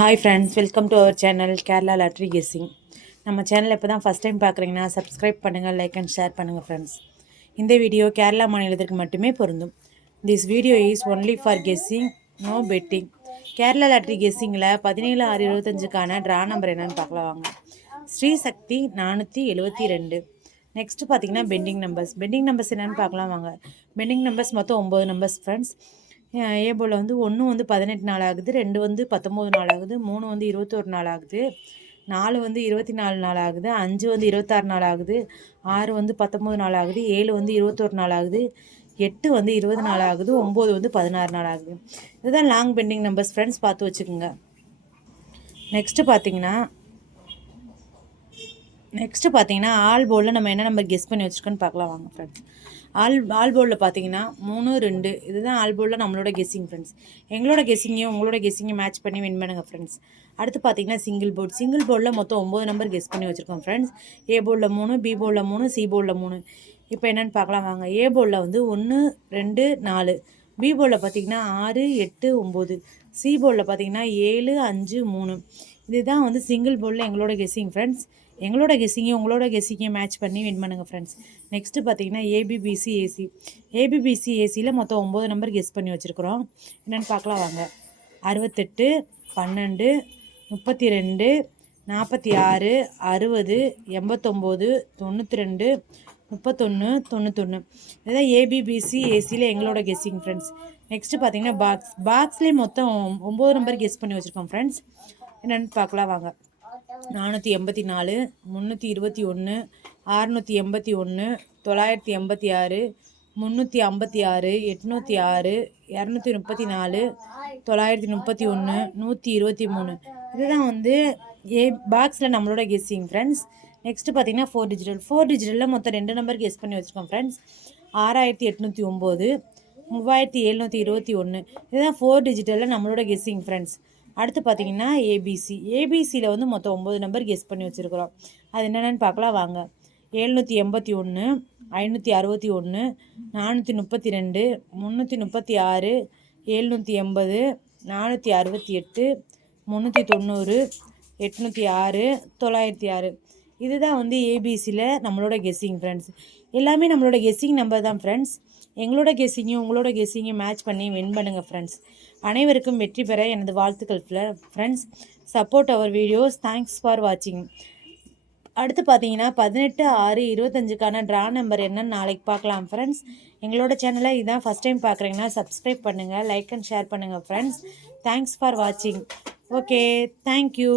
Hi friends, welcome to our channel Kerala lottery guessing. நம்ம channel இப்போ தான் ஃபஸ்ட் டைம் பார்க்குறீங்கன்னா சப்ஸ்கிரைப் பண்ணுங்கள், லைக் அண்ட் ஷேர் பண்ணுங்கள் ஃப்ரெண்ட்ஸ். இந்த வீடியோ கேரளா மாநிலத்திற்கு மட்டுமே பொருந்தும். This video is only for guessing, no betting. Kerala lottery கெஸ்ஸிங்கில் 17/6/25க்கான ட்ரா நம்பர் என்னென்னு பார்க்கலாம் வாங்க. ஸ்ரீ சக்தி 472. நெக்ஸ்ட்டு பார்த்தீங்கன்னா பெண்டிங் நம்பர்ஸ் என்னென்னு பார்க்கலாம் வாங்க. பெண்டிங் நம்பர்ஸ் மொத்தம் 9 நம்பர்ஸ் ஃப்ரெண்ட்ஸ். ஏ போல் வந்து 1 வந்து 18 நாள் ஆகுது, 2 வந்து 19 நாள் ஆகுது, 3 வந்து 21 நாள் ஆகுது, 4 வந்து 24 நாள் ஆகுது, 5 வந்து 26 நாள் ஆகுது, 6 வந்து 19 நாள் ஆகுது, 7 வந்து 21 நாள் ஆகுது, 8 வந்து 20 நாள் ஆகுது, 9 வந்து 16 நாள் ஆகுது. இதுதான் லாங் பெண்டிங் நம்பர்ஸ் ஃப்ரெண்ட்ஸ், பார்த்து வச்சுக்கோங்க. நெக்ஸ்ட்டு பார்த்தீங்கன்னா ஆல் போர்டில் நம்ம என்ன நம்பர் கெஸ் பண்ணி வச்சுருக்கோன்னு பார்க்கலாம் வாங்க ஃப்ரெண்ட்ஸ். ஆல் போர்டில் பார்த்தீங்கன்னா 3, 2 இதுதான் ஆல் போர்டில் நம்மளோட கெஸ்ஸிங் ஃப்ரெண்ட்ஸ். எங்களோட கெஸ்ஸிங்கையும் உங்களோட கெஸ்ஸிங்கையும் மேட்ச் பண்ணி வின் பண்ணுங்கள் ஃப்ரெண்ட்ஸ். அடுத்து பார்த்தீங்கன்னா சிங்கிள் போர்டில் மொத்தம் 9 நம்பர் கெஸ் பண்ணி வச்சுருக்கோம் ஃப்ரெண்ட்ஸ். ஏ போர்டில் 3, பி போர்டில் 3, சி போர்டில் 3. இப்போ என்னென்னு பார்க்கலாம் வாங்க. ஏ போர்டில் வந்து 1, 2, 4, பி போர்டில் பார்த்தீங்கன்னா 6, 8, 9, சி போர்டில் பார்த்தீங்கன்னா 7, 5, 3. இதுதான் வந்து சிங்கிள் போர்டில் எங்களோட கெஸ்ஸிங் ஃப்ரெண்ட்ஸ். எங்களோட கெஸ்ஸிங்கையும் உங்களோட கெஸ்ஸிங்கையும் மேட்ச் பண்ணி வின் பண்ணுங்கள் ஃப்ரெண்ட்ஸ். நெக்ஸ்ட்டு பார்த்தீங்கன்னா ஏபிபிசி ஏசியில் மொத்தம் 9 நம்பர் கெஸ் பண்ணி வச்சுருக்குறோம். என்னென்னு பார்க்கலாம் வாங்க. 68, 12, 32, 46, 60, 89, 92, 31, 91. இதுதான் ஏபிபிசி ஏசியில் எங்களோட கெஸ்ஸிங் ஃப்ரெண்ட்ஸ். நெக்ஸ்ட்டு பார்த்தீங்கன்னா பாக்ஸ்லேயே மொத்தம் 9 நம்பர் கெஸ் பண்ணி வச்சுருக்கோம் ஃப்ரெண்ட்ஸ். என்னென்னு பார்க்கலாம் வாங்க. 484, 321, 681, 986, 356, 806, 234, 931, 123. இதுதான் வந்து பாக்ஸில் நம்மளோட கெஸ்ஸிங் ஃப்ரெண்ட்ஸ். நெக்ஸ்ட்டு பார்த்தீங்கன்னா 4 டிஜிட்டலில் மொத்தம் 2 நம்பர் கெஸ் பண்ணி வச்சுருக்கோம் ஃப்ரெண்ட்ஸ். 6809, 3721. இதுதான் 4 டிஜிட்டலில் நம்மளோட கெஸ்ஸிங் ஃப்ரெண்ட்ஸ். அடுத்து பார்த்தீங்கன்னா ஏபிசியில் வந்து மொத்தம் 9 நம்பர் கெஸ் பண்ணி வச்சுருக்குறோம். அது என்னென்னு பார்க்கலாம் வாங்க. 781, 561, 432, 336, 780, 468, 390, 806, 906. இதுதான் வந்து ஏபிசியில் நம்மளோட கெஸ்ஸிங் ஃப்ரெண்ட்ஸ். எல்லாமே நம்மளோட கெஸ்ஸிங் நம்பர் தான் ஃப்ரெண்ட்ஸ். எங்களோட கெஸ்ஸிங்கையும் உங்களோட கெஸ்ஸிங்கையும் மேட்ச் பண்ணி வின் பண்ணுங்கள் ஃப்ரெண்ட்ஸ். அனைவருக்கும் வெற்றி பெற எனது வாழ்த்துக்கள் friends. Support our videos. Thanks for வாட்சிங். அடுத்து பார்த்தீங்கன்னா 18/6/25க்கான ட்ரா நம்பர் என்னன்னு நாளைக்கு பார்க்கலாம் ஃப்ரெண்ட்ஸ். எங்களோட சேனலை இதான் ஃபஸ்ட் டைம் பார்க்குறீங்கன்னா சப்ஸ்கிரைப் பண்ணுங்கள், லைக் அண்ட் ஷேர் பண்ணுங்கள் ஃப்ரெண்ட்ஸ். தேங்க்ஸ் ஃபார் வாட்சிங். Okay, thank you.